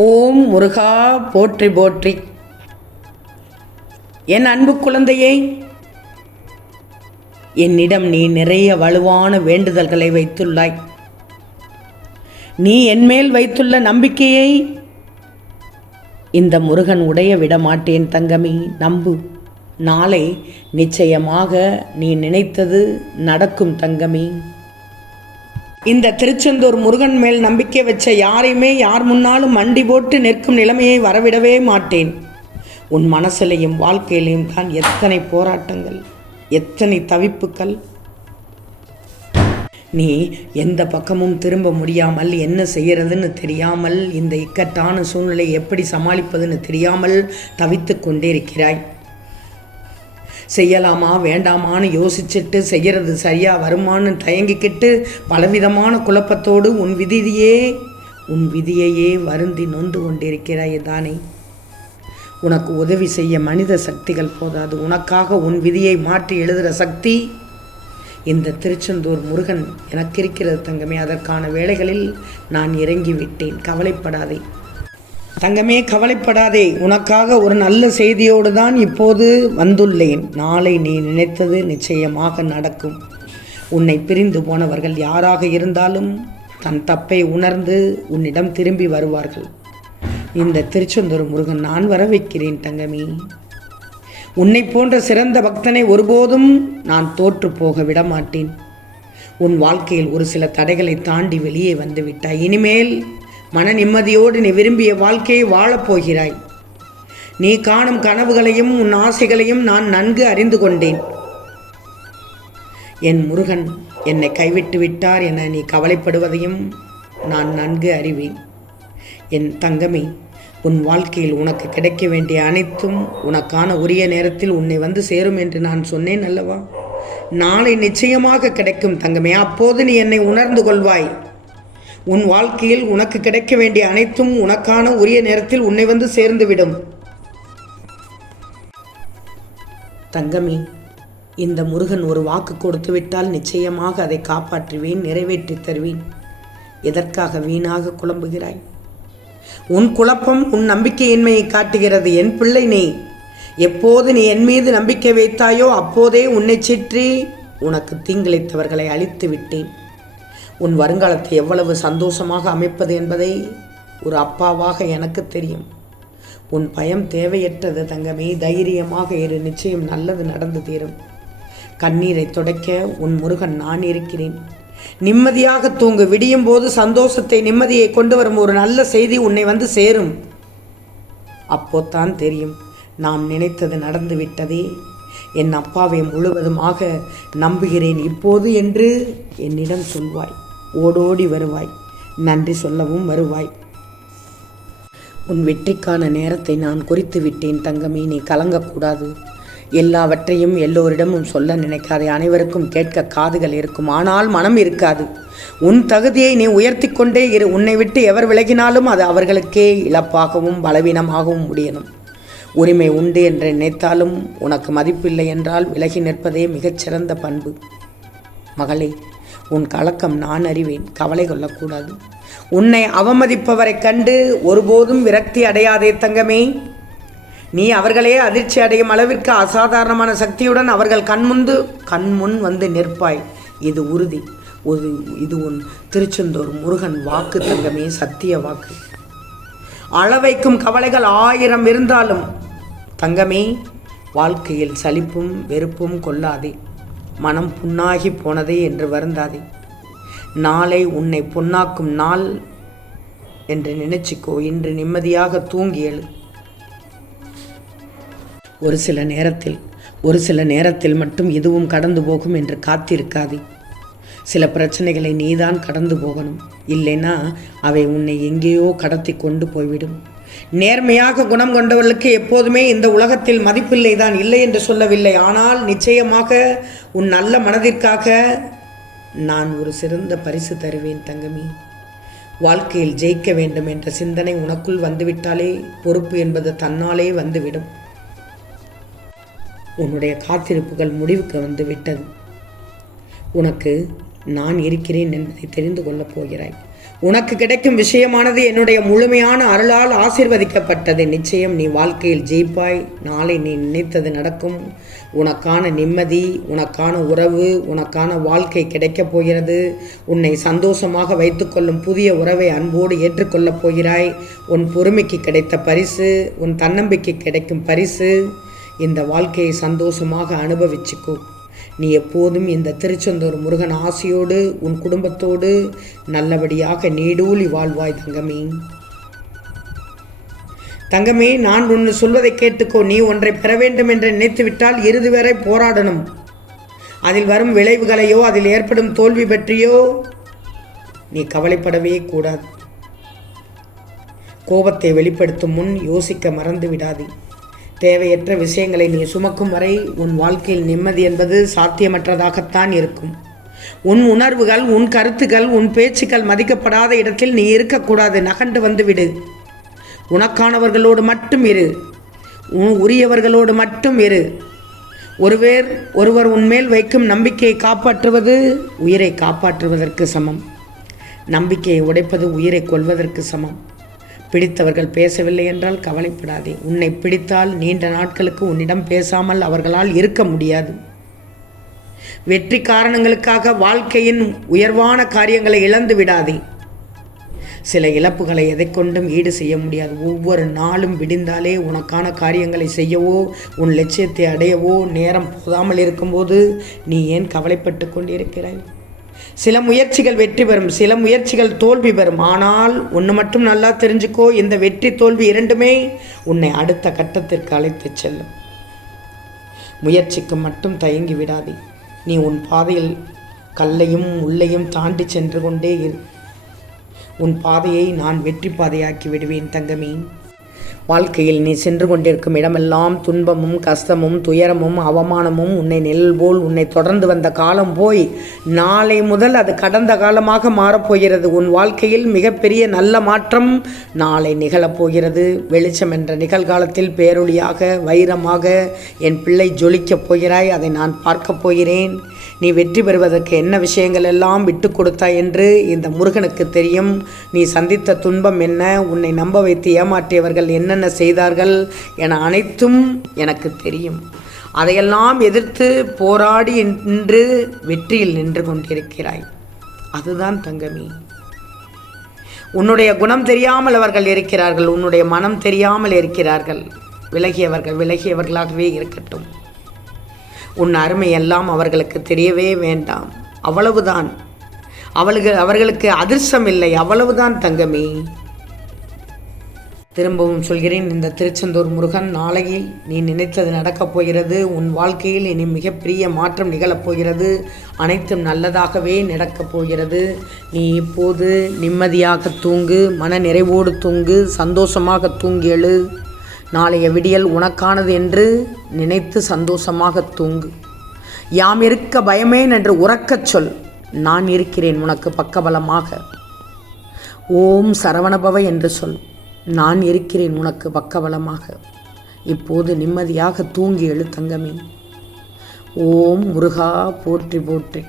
ஓம் முருகா போற்றி போற்றி. என் அன்பு குழந்தையே என்னிடம் நீ நிறைய வலுவான வேண்டுதல்களை வைத்துள்ளாய். நீ என்மேல் வைத்துள்ள நம்பிக்கையை இந்த முருகன் உடைய விட மாட்டேன் தங்கமி நம்பு. நாளை நிச்சயமாக நீ நினைத்தது நடக்கும் தங்கமி. இந்த திருச்செந்தூர் முருகன் மேல் நம்பிக்கை வச்ச யாரையுமே யார் முன்னாலும் மண்டி போட்டு நிற்கும் நிலைமையை வரவிடவே மாட்டேன். உன் மனசிலையும் வாழ்க்கையிலையும் தான் எத்தனை போராட்டங்கள் எத்தனை தவிப்புகள் நீ எந்த பக்கமும் திரும்ப முடியாமல் என்ன செய்யறதுன்னு தெரியாமல் இந்த இக்கட்டான சூழ்நிலை எப்படி சமாளிப்பதுன்னு தெரியாமல் தவித்து கொண்டே இருக்கிறாய். செய்யலாமா வேண்டாமான்னு யோசிச்சுட்டு செய்யறது சரியா வருமான்னு தயங்கிக்கிட்டு பலவிதமான குழப்பத்தோடு உன் விதியே உன் விதியையே வருந்தி நொந்து கொண்டிருக்கிறாய் தானே. உனக்கு உதவி செய்ய மனித சக்திகள் போதாது. உனக்காக உன் விதியை மாற்றி எழுதுகிற சக்தி இந்த திருச்செந்தூர் முருகன். எனக்கு இருக்கிறது தங்கமே அதற்கான வேலைகளில் நான் இறங்கி விட்டேன் கவலைப்படாதே. தங்கமே கவலைப்படாதே. உனக்காக ஒரு நல்ல செய்தியோடு தான் இப்போது வந்துள்ளேன். நாளை நீ நினைத்தது நிச்சயமாக நடக்கும். உன்னை பிரிந்து போனவர்கள் யாராக இருந்தாலும் தன் தப்பை உணர்ந்து உன்னிடம் திரும்பி வருவார்கள். இந்த திருச்செந்தூர் முருகன் நான் வர வைக்கிறேன் தங்கமே. உன்னை போன்ற சிறந்த பக்தனை ஒருபோதும் நான் தோற்று போக விட மாட்டேன் உன் வாழ்க்கையில் ஒரு சில தடைகளை தாண்டி வெளியே வந்துவிட்டாய் இனிமேல் மன நிம்மதியோடு நீ விரும்பிய வாழ்க்கையை வாழப் போகிறாய். நீ காணும் கனவுகளையும் உன் ஆசைகளையும் நான் நன்கு அறிந்து கொண்டேன். என் முருகன் என்னை கைவிட்டு விட்டார் என நீ கவலைப்படுவதையும் நான் நன்கு அறிவேன். என் தங்கமே உன் வாழ்க்கையில் உனக்கு கிடைக்க வேண்டிய அனைத்தும் உனக்கான உரிய நேரத்தில் உன்னை வந்து சேரும் என்று நான் சொன்னேன் அல்லவா? நாளை நிச்சயமாக கிடைக்கும் தங்கமே அப்போது நீ என்னை உணர்ந்து கொள்வாய். உன் வாழ்க்கையில் உனக்கு கிடைக்க வேண்டிய அனைத்தும் உனக்கான உரிய நேரத்தில் உன்னை வந்து சேர்ந்துவிடும். தங்கமே இந்த முருகன் ஒரு வாக்கு கொடுத்து விட்டால் நிச்சயமாக அதை காப்பாற்றுவேன் நிறைவேற்றி தருவேன். எதற்காக வீணாக குழம்புகிறாய்? உன் குழப்பம் உன் நம்பிக்கையின்மையை காட்டுகிறது. என் பிள்ளை நீ எப்போது நீ என் மீது நம்பிக்கை வைத்தாயோ அப்போதே உன்னை சுற்றி உனக்கு தீங்கிழைத்தவர்களை அழித்து விட்டேன். உன் வருங்காலத்தை எவ்வளவு சந்தோஷமாக அமைப்பது என்பதை ஒரு அப்பாவாக எனக்கு தெரியும். உன் பயம் தேவையற்றது தங்கமே தைரியமாக இரு நிச்சயம் நல்லது நடந்து தீரும். கண்ணீரை துடைக்க உன் முருகன் நான் இருக்கிறேன். நிம்மதியாக தூங்கு விடியும் போது சந்தோஷத்தை நிம்மதியை கொண்டு வரும் ஒரு நல்ல செய்தி உன்னை வந்து சேரும். அப்போத்தான் தெரியும் நாம் நினைத்தது நடந்து விட்டதே என் அப்பாவை முழுவதுமாக நம்புகிறேன். இப்போது என்று என்னிடம் சொல்வாய். ஓடோடி வருவாய். நன்றி சொல்லவும் வருவாய். உன் வெற்றிக்கான நேரத்தை நான் குறித்து விட்டேன் தங்கமே. நீ கலங்கக்கூடாது. எல்லாவற்றையும் எல்லோரிடமும் சொல்ல நினைக்காதே. அனைவருக்கும் கேட்க காதுகள் இருக்கும். ஆனால் மனம் இருக்காது. உன் தகுதியை நீ உயர்த்தி கொண்டே இரு. உன்னை விட்டு எவர் விலகினாலும் அது அவர்களுக்கே இழப்பாகவும் பலவீனமாகவும் முடியணும். உரிமை உண்டு என்று நினைத்தாலும் உனக்கு மதிப்பில்லை என்றால் விலகி நிற்பதே மிகச்சிறந்த பண்பு. மகளே உன் கலக்கம் நான் அறிவேன் கவலை கொள்ளக்கூடாது. உன்னை அவமதிப்பவரைக் கண்டு ஒருபோதும் விரக்தி அடையாதே தங்கமே. நீ அவர்களே அதிர்ச்சி அடையும் அளவிற்கு அசாதாரணமான சக்தியுடன் அவர்கள் கண்முந்து கண்முன் வந்து நிற்பாய். இது உறுதி. ஒரு இது உன் திருச்செந்தூர் முருகன் வாக்கு தங்கமே சத்திய வாக்கு. அளவைக்கும் கவலைகள் ஆயிரம் இருந்தாலும் தங்கமே வாழ்க்கையில் சலிப்பும் வெறுப்பும் கொள்ளாதே. மனம் புண்ணாகி போனதே என்று வருந்தாதே. நாளை உன்னை பொன்னாக்கும் நாள் என்று நினைச்சிக்கோ இன்று நிம்மதியாக தூங்கி எழு. ஒரு சில நேரத்தில் ஒரு சில நேரத்தில் மட்டும் இதுவும் கடந்து போகும் என்று காத்திருக்காதே. சில பிரச்சனைகளை நீதான் கடந்து போகணும். இல்லைன்னா அவை உன்னை எங்கேயோ கடத்தி கொண்டு போய்விடும். நேர்மையாக குணம் கொண்டவர்களுக்கு எப்போதுமே இந்த உலகத்தில் மதிப்பில்லை தான் இல்லை என்று சொல்லவில்லை. ஆனால் நிச்சயமாக உன் நல்ல மனதிற்காக நான் ஒரு சிறந்த பரிசு தருவேன் தங்கமி. வாழ்க்கையில் ஜெயிக்க வேண்டும் என்ற சிந்தனை உனக்குள் வந்துவிட்டாலே பொறுப்பு என்பது தன்னாலே வந்துவிடும். உன்னுடைய காத்திருப்புகள் முடிவுக்கு வந்து விட்டது உனக்கு நான் இருக்கிறேன் என்பதை தெரிந்து கொள்ளப் போகிறாய். உனக்கு கிடைக்கும் விஷயமானது என்னுடைய முழுமையான அருளால் ஆசிர்வதிக்கப்பட்டது. நிச்சயம் நீ வாழ்க்கையில் ஜெயிப்பாய். நாளை நீ நினைத்தது நடக்கும். உனக்கான நிம்மதி உனக்கான உறவு உனக்கான வாழ்க்கை கிடைக்கப் போகிறது. உன்னை சந்தோஷமாக வைத்துக்கொள்ளும் புதிய உறவை அன்போடு ஏற்றுக்கொள்ளப் போகிறாய். உன் பொறுமைக்கு கிடைத்த பரிசு உன் தன்னம்பிக்கை கிடைக்கும் பரிசு. இந்த வாழ்க்கையை சந்தோஷமாக அனுபவிச்சுக்கோ. நீ எப்போதும் இந்த திருச்செந்தூர் முருகன் ஆசையோடு உன் குடும்பத்தோடு நல்லபடியாக நீடூழி வாழ்வாய் தங்கமே. தங்கமே நான் ஒன்று சொல்வதை கேட்டுக்கோ. நீ ஒன்றை பெற வேண்டும் என்று நினைத்துவிட்டால் இறுதி வரை போராடணும். அதில் வரும் விளைவுகளையோ அதில் ஏற்படும் தோல்வி பற்றியோ நீ கவலைப்படவே கூடாது. கோபத்தை வெளிப்படுத்தும் முன் யோசிக்க மறந்து விடாதே தேவையற்ற விஷயங்களை நீ சுமக்கும் வரை உன் வாழ்க்கையில் நிம்மதி என்பது சாத்தியமற்றதாகத்தான் இருக்கும். உன் உணர்வுகள் உன் கருத்துக்கள் உன் பேச்சுக்கள் மதிக்கப்படாத இடத்தில் நீ இருக்கக்கூடாது. நகண்டு வந்து விடு உனக்கானவர்களோடு மட்டும் இரு. உன் உரியவர்களோடு மட்டும் இரு. ஒருவேர் ஒருவர் உன்மேல் வைக்கும் நம்பிக்கையை காப்பாற்றுவது உயிரை காப்பாற்றுவதற்கு சமம். நம்பிக்கையை உடைப்பது உயிரை கொள்வதற்கு சமம். பிடித்தவர்கள் பேசவில்லை என்றால் கவலைப்படாதே. உன்னை பிடித்தால் நீண்ட நாட்களுக்கு உன்னிடம் பேசாமல் அவர்களால் இருக்க முடியாது. வெற்றி காரணங்களுக்காக வாழ்க்கையின் உயர்வான காரியங்களை இழந்து விடாதே. சில இழப்புகளை எதை கொண்டும் ஈடு செய்ய முடியாது. ஒவ்வொரு நாளும் விடிந்தாலே உனக்கான காரியங்களை செய்யவோ உன் லட்சியத்தை அடையவோ நேரம் போதாமல் இருக்கும்போது நீ ஏன் கவலைப்பட்டு கொண்டிருக்கிறாய்? சில முயற்சிகள் வெற்றி பெறும் சில முயற்சிகள் தோல்வி பெறும். ஆனால் ஒன்று மட்டும் நல்லா தெரிஞ்சுக்கோ இந்த வெற்றி தோல்வி இரண்டுமே உன்னை அடுத்த கட்டத்திற்கு அழைத்துச் செல்லும். முயற்சிக்கு மட்டும் தயங்கி விடாதே. நீ உன் பாதையில் கல்லையும் உள்ளையும் தாண்டி சென்று கொண்டே இரு. உன் பாதையை நான் வெற்றி பாதையாக்கி விடுவேன் தங்கமே வாழ்க்கையில் நீ சென்று கொண்டிருக்கும் இடமெல்லாம் துன்பமும் கஷ்டமும் துயரமும் அவமானமும் உன்னை நெல் போல் உன்னை தொடர்ந்து வந்த காலம் போய் நாளை முதல் அது கடந்த காலமாக மாறப்போகிறது. உன் வாழ்க்கையில் மிகப்பெரிய நல்ல மாற்றம் நாளை நிகழப்போகிறது. வெளிச்சம் என்ற நிகழ்காலத்தில் பேரொழியாக வைரமாக என் பிள்ளை ஜொலிக்கப் போகிறாய் அதை நான் பார்க்கப் போகிறேன். நீ வெற்றி பெறுவதற்கு என்ன விஷயங்கள் எல்லாம் விட்டு கொடுத்தாய் என்று இந்த முருகனுக்கு தெரியும். நீ சந்தித்த துன்பம் என்ன? உன்னை நம்ப வைத்து ஏமாற்றியவர்கள் என்ன என்னென்ன செய்தார்கள் என அனைத்தும் எனக்கு தெரியும். அதையெல்லாம் எதிர்த்து போராடி நின்று வெற்றியில் நின்று கொண்டிருக்கிறாய். அதுதான் தங்கமி. உன்னுடைய குணம் தெரியாமல் அவர்கள் இருக்கிறார்கள் உன்னுடைய மனம் தெரியாமல் இருக்கிறார்கள். விலகியவர்கள் விலகியவர்களாகவே இருக்கட்டும். உன் அருமை எல்லாம் அவர்களுக்கு தெரியவே வேண்டாம். அவ்வளவுதான். அவளுக்கு அவர்களுக்கு அதிர்ஷ்டம் இல்லை. அவ்வளவுதான் தங்கமே. திரும்பவும் சொல்கிறேன் இந்த திருச்செந்தூர் முருகன் நாளையில் நீ நினைத்தது நடக்கப் போகிறது உன் வாழ்க்கையில் இனி மிகப்பெரிய மாற்றம் நிகழப் போகிறது அனைத்தும் நல்லதாகவே நடக்கப் போகிறது. நீ இப்போது நிம்மதியாக தூங்கு மன நிறைவோடு தூங்கு சந்தோஷமாக தூங்கி எழு. நாளைய விடியல் உனக்கானது என்று நினைத்து சந்தோஷமாக தூங்கு. யாம் இருக்க பயமேன் என்று உறக்கச் சொல் நான் இருக்கிறேன் உனக்கு பக்கபலமாக. ஓம் சரவணபவ என்று சொல். நான் இருக்கிறேன் உனக்கு பக்கபலமாக. இப்போது நிம்மதியாக தூங்கி எழு தங்கமே. ஓம் முருகா போற்றி போற்றி.